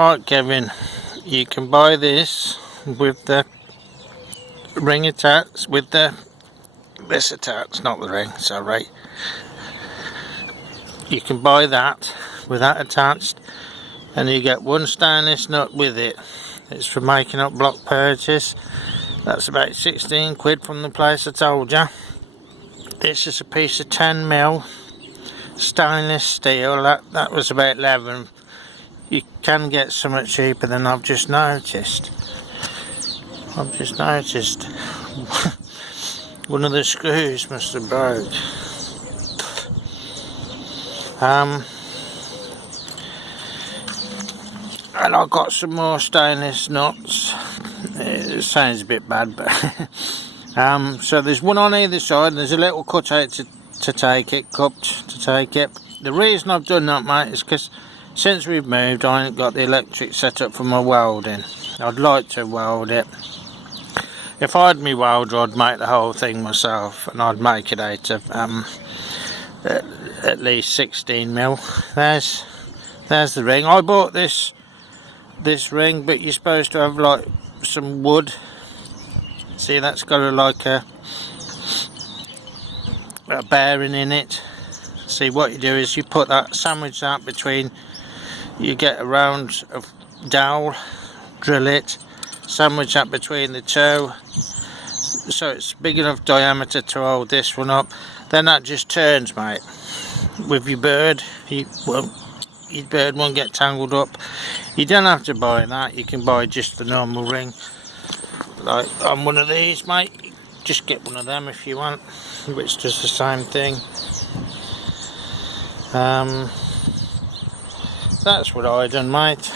Right, Kevin, you can buy this with the ring attached, with this attached, not the ring, sorry. You can buy that with that attached, and you get one stainless nut with it. It's for making up block purchase. That's about 16 quid from the place I told you. This is a piece of 10mm stainless steel. That was about 11. You can get so much cheaper than I've just noticed. One of the screws must have broke. And I've got some more stainless nuts. It sounds a bit bad, but so there's one on either side, and there's a little cutout to take it, cupped to take it. The reason I've done that, mate, is because since we've moved, I ain't got the electric set up for my welding. I'd like to weld it. If I had my welder, I'd make the whole thing myself, and I'd make it out of at least 16mm. There's the ring. I bought this ring, but you're supposed to have like some wood. See, that's got a bearing in it. See, what you do is you put that, sandwich that between, you get a round of dowel, drill it, sandwich that between the two, so it's big enough diameter to hold this one up. Then that just turns, mate. With your bird, your bird won't get tangled up. You don't have to buy that. You can buy just the normal ring, like on one of these, mate. Just get one of them if you want, which does the same thing. That's what I done, mate.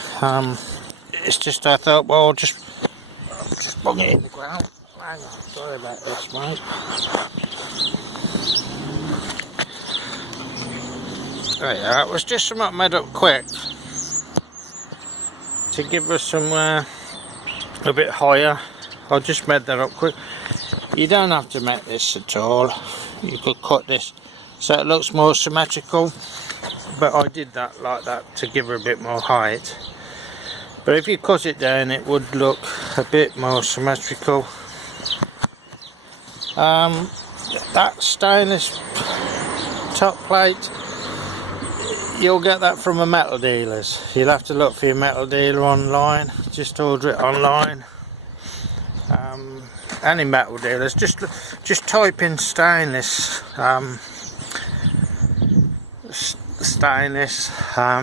It's just, I thought, well, I'll just bung it in the ground. Hang on, sorry about this, mate. There you are. It was just something made up quick to give us some a bit higher. I just made that up quick. You don't have to make this at all. You could cut this so it looks more symmetrical, but I did that like that to give her a bit more height. But if you cut it down, it would look a bit more symmetrical. That stainless top plate, you'll get that from a metal dealer's. You'll have to look for your metal dealer online. Just order it online. Any metal dealers, just type in stainless,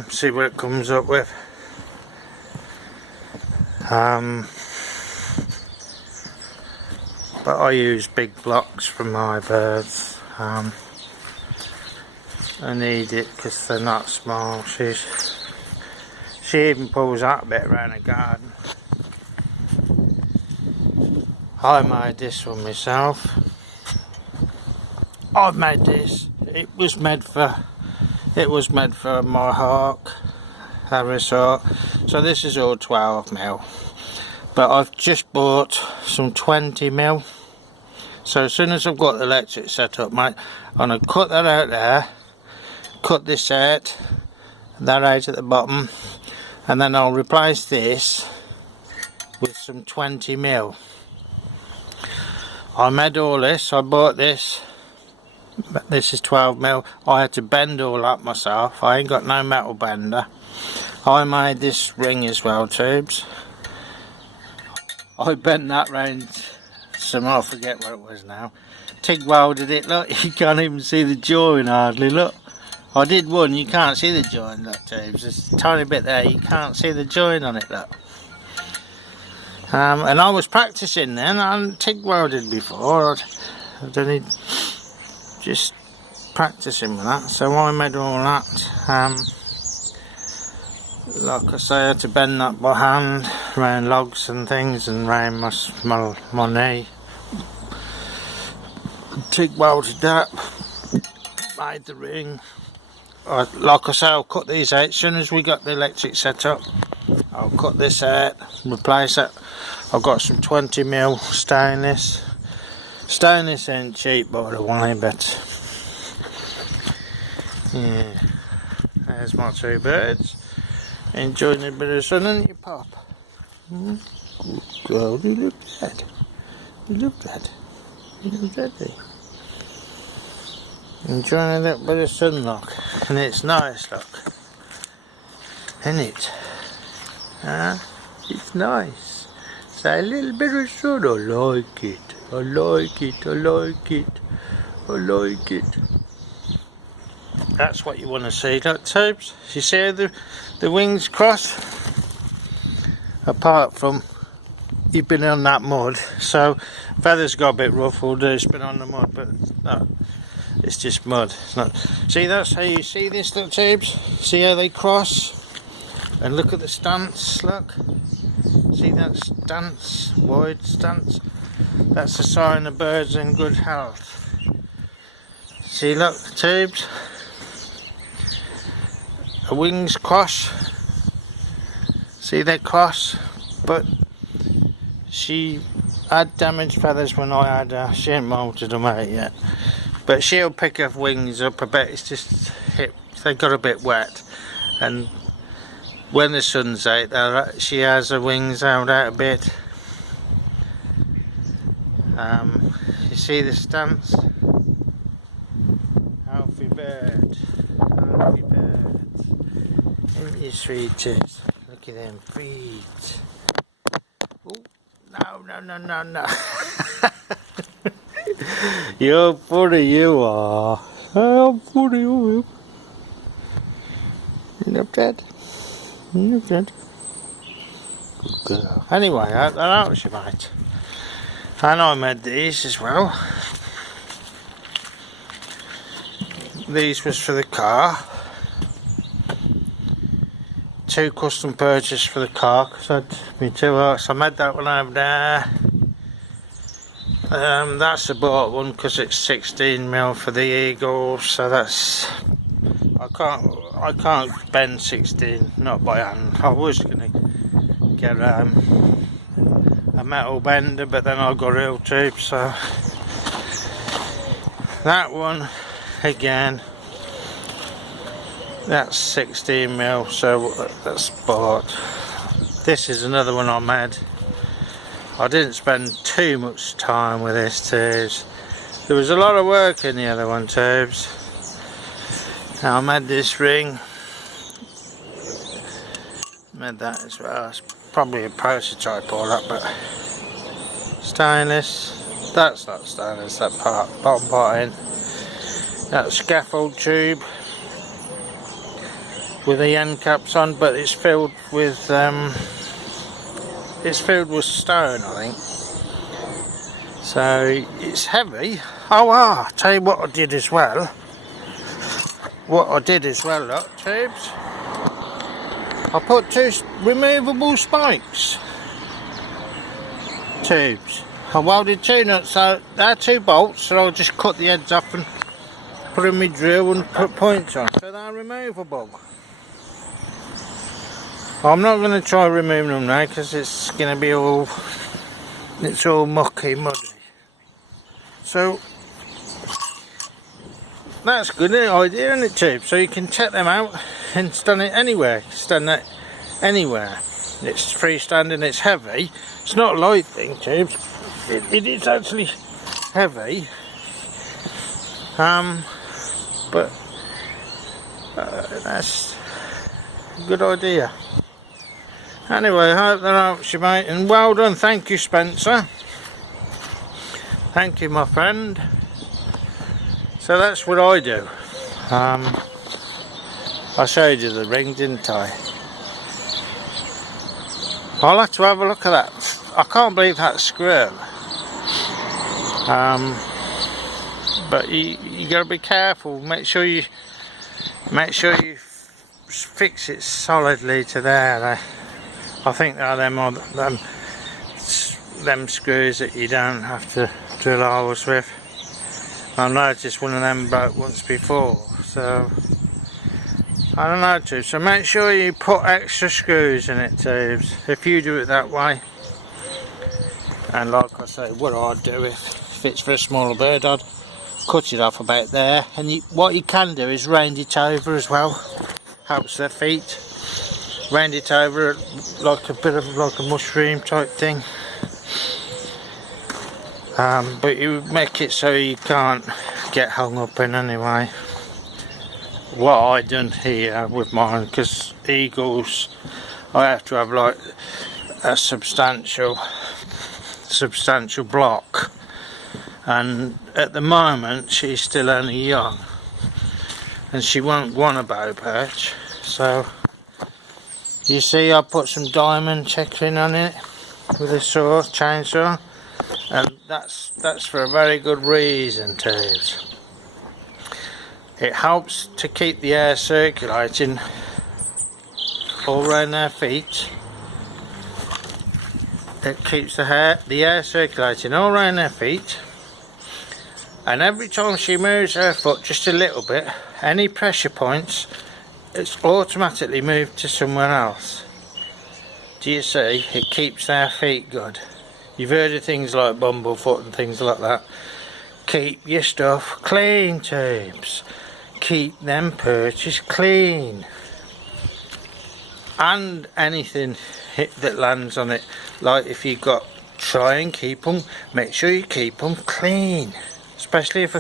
see what it comes up with. But I use big blocks for my birds. I need it because they're not small. She even pulls that bit around the garden. I made this one myself. I've made this. It was made for my hawk, Harris hawk. So this is all 12mm. But I've just bought some 20mm. So as soon as I've got the electric set up, mate, I'm gonna cut that out there, cut this out, that out at the bottom, and then I'll replace this with some 20mm. I made all this. I bought this. This is 12mm. I had to bend all that myself. I ain't got no metal bender. I made this ring as well, tubes. I bent that round some, I forget what it was now. TIG welded it, look, you can't even see the join hardly, look. I did one, you can't see the join, look, tubes. There's a tiny bit there, you can't see the join on it, look. And I was practicing then, and TIG welded before. I'd only just practicing with that, so I made all that. Like I say, I had to bend that by hand around logs and things and around my knee. TIG welded that, made the ring. Like I say, I'll cut these out as soon as we got the electric set up. I'll cut this out, replace it. I've got some 20mm stainless. Stainless ain't cheap, by the way, but yeah. There's my two birds. Enjoying a bit of sun, aren't you, Pop? Good girl, you look dead. You look dead. You look dead. Enjoying a little bit of sun, look. And it's nice, look. Isn't it? Huh? It's nice. It's a little bit of sun. I like it. I like it. I like it. I like it. That's what you want to see, look, Tubes. You see how the wings cross? Apart from you've been on that mud, so feathers got a bit ruffled. It's been on the mud, but no, it's just mud. It's not. See, that's how you see this, little Tubes. See how they cross? And look at the stance. Look. See that stance, wide stance. That's a sign the bird's in good health. See, look, Tubes. The wings cross. See, they cross, but she had damaged feathers when I had her. She ain't molted them out yet, but she'll pick her wings up a bit. It's just they got a bit wet, and when the sun's out, she has her wings out a bit. You see the stance? Healthy bird, healthy bird. Isn't you sweeties? Look at them feet. Oh, no. You're funny, you are. How funny you are. You look dead. You look dead. Good girl. Anyway, that was your mate. And I made these as well. These was for the car. 2 custom purchases for the car because I had me 2 hooks. I made that one over there. That's a bought one because it's 16mm for the eagles. So that's I can't bend 16, not by hand. I was gonna get a metal bender, but then I got real cheap. So that one again. That's 16mm, so that's bought. This is another one I made. I didn't spend too much time with this, Tubes. There was a lot of work in the other one, Tubes. Now I made this ring. Made that as well. It's probably a prototype or that, but stainless. That's not stainless, that part, bottom part in. That scaffold tube with the end caps on, but it's filled with stone, I think. So it's heavy. Oh, tell you what I did as well. Look, Tubes. I put 2 removable spikes. Tubes. I welded 2 nuts out. They're 2 bolts, so I'll just cut the heads off and put in my drill and put points on. So they're removable. I'm not going to try removing them now because it's going to be all mucky, muddy. So that's a good idea, isn't it, Tube? So you can check them out and stand it anywhere. Stand it anywhere. It's freestanding, it's heavy. It's not a light thing, Tube. It is actually heavy. But that's a good idea. Anyway, I hope that helps you, mate, and well done. Thank you, Spencer. Thank you, my friend. So that's what I do. I showed you the ring, didn't I? I'll have to have a look at that. I can't believe that screw. But you got to be careful. Make sure you fix it solidly to there. I think they're them screws that you don't have to drill holes with. I noticed one of them broke once before, so I don't know, Tubes. So make sure you put extra screws in it, Tubes, if you do it that way. And like I say, what I'd do if it's for a smaller bird, I'd cut it off about there. And what you can do is range it over as well. Helps their feet. round it over like a bit of like a mushroom type thing. But you make it so you can't get hung up in anyway. What I done here with mine, because eagles, I have to have like a substantial block, and at the moment she's still only young and she won't want a bow perch. So you see, I put some diamond checkering on it with a chainsaw, and that's for a very good reason too. It helps to keep the air circulating all around their feet. It keeps the air circulating all around their feet, and every time she moves her foot just a little bit, any pressure points, it's automatically moved to somewhere else. Do you see? It keeps their feet good. You've heard of things like bumblefoot and things like that. Keep your stuff clean, tubes. Keep them perches clean. And anything that lands on it, like if you've got, try and keep them, make sure you keep them clean. Especially if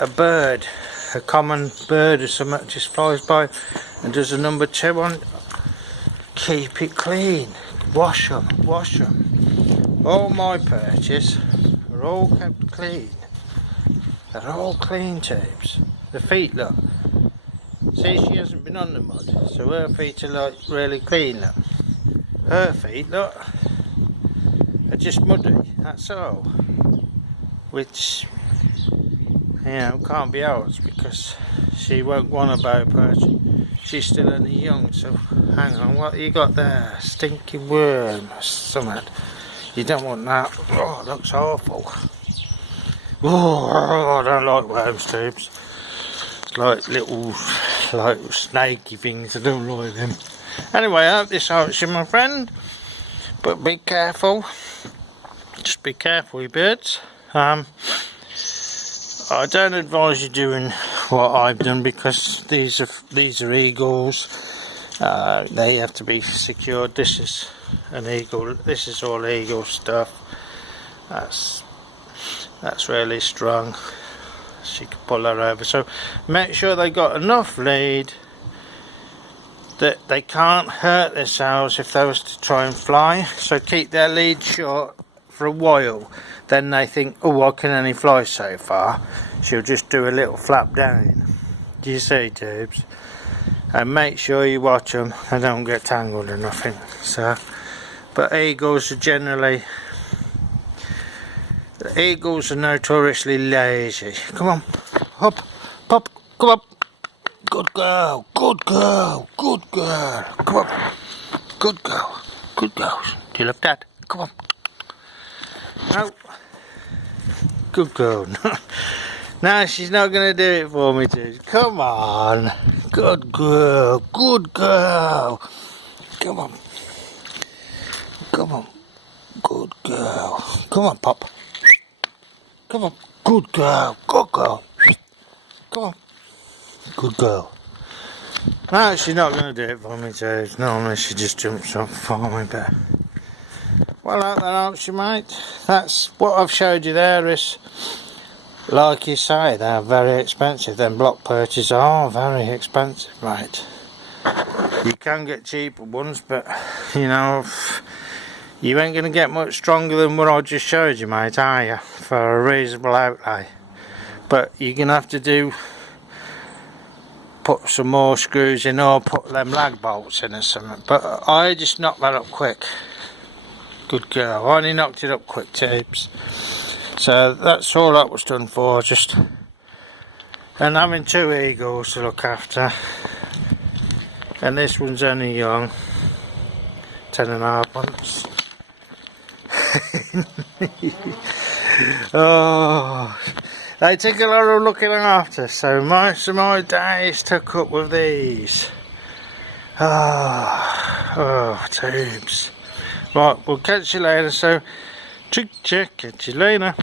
a bird, a common bird or something just flies by and does a number 2 on, keep it clean. Wash them, wash them. All my perches are all kept clean. They're all clean, tubes. The feet, look. See, she hasn't been on the mud, so her feet are like really clean, look. Her feet, look, are just muddy, that's all. Which, you know, can't be ours because she won't want a bow perch. She's still only young, so hang on, what you got there? Stinky worm or something. You don't want that. Oh, it looks awful. Oh, I don't like worms, tubes. It's like little snaky things, I don't like them. Anyway, I hope this helps you, my friend. But be careful. Just be careful, you birds. I don't advise you doing what I've done, because these are eagles. They have to be secured. This is an eagle. This is all eagle stuff. That's really strong. She could pull her over. So make sure they got enough lead that they can't hurt themselves if they was to try and fly. So keep their lead short for a while. Then they think, oh, I can only fly so far. She'll just do a little flap down. Do you see, tubes? And make sure you watch them. They don't get tangled or nothing. So, but eagles are generally, eagles are notoriously lazy. Come on, hop, pop, come up. Good girl, good girl, good girl. Come on, good girl, good girls. Do you love Dad? Come on. No. Good girl. No, she's not going to do it for me, dude. Come on. Good girl. Good girl. Come on. Come on. Good girl. Come on, Pop. Come on. Good girl. Good girl. Come on. Good girl. No, she's not going to do it for me, dude. Normally she just jumps up for me, but... Well, I hope that helps you, mate. That's what I've showed you there. Is, like you say, they're very expensive. Them block perches are very expensive, mate. You can get cheaper ones, but you know, you ain't going to get much stronger than what I just showed you, mate, are you? For a reasonable outlay. But you're going to have to put some more screws in, or put them lag bolts in or something. But I just knocked that up quick. Good girl. I only knocked it up quick, tubes. So that's all that was done for. Just, and having 2 eagles to look after, and this one's only young, 10.5 months. Oh, they take a lot of looking after, so most of my days took up with these. Oh, tubes. Right, we'll catch you later. So, check, catch you later.